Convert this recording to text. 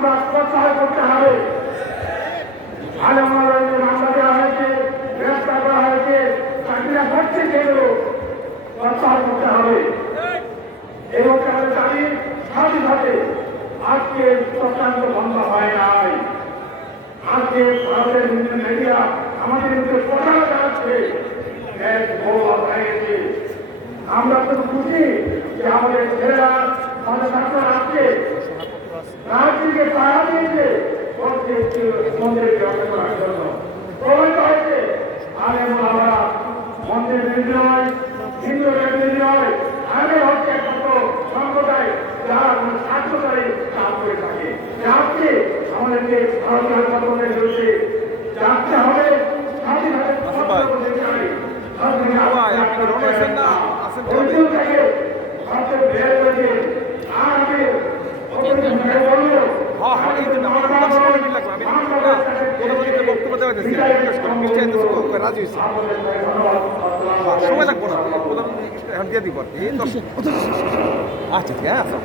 আমরা প্রত্যাহার করতে হবে। আলমারে মামলা দেওয়া হয়েছে, গ্রেফতার করা হয়েছে, চাকরিরা করছে সেগুলো প্রত্যাহার করতে হবে। এই হচ্ছে আমাদের দাবি। স্বাধীনভাবে আজকে চক্রান্ত বন্ধ হয় নাই। আজকে ভারতের বিভিন্ন মিডিয়া আমাদের বিরুদ্ধে প্রচার চালাচ্ছে, আমরা তো খুশি যে আমাদের ছেলেরা আমাদের ছাত্ররা আজকে রাজনীতিকে তাড়া দিয়েছে মন্দিরে রক্ষা করার জন্য প্রমাণিত হয়েছে। আলেম ওলামারা মন্দিরের বিরুদ্ধে নয়, হিন্দুদের বিরুদ্ধে নয়, আগে হচ্ছে একমাত্র সম্প্রদায় যারা কোনো স্বার্থকারী কাজ করে থাকে। আজকে আমাদেরকে ভারতীয় ধর্মের বিরুদ্ধে জানতে হবে, স্বাধীনভাবে বক্তব্য দেওয়া রাজি হয়েছে সময় লাগবো না এখন দিয়ে দিব আচ্ছা ঠিক আছে।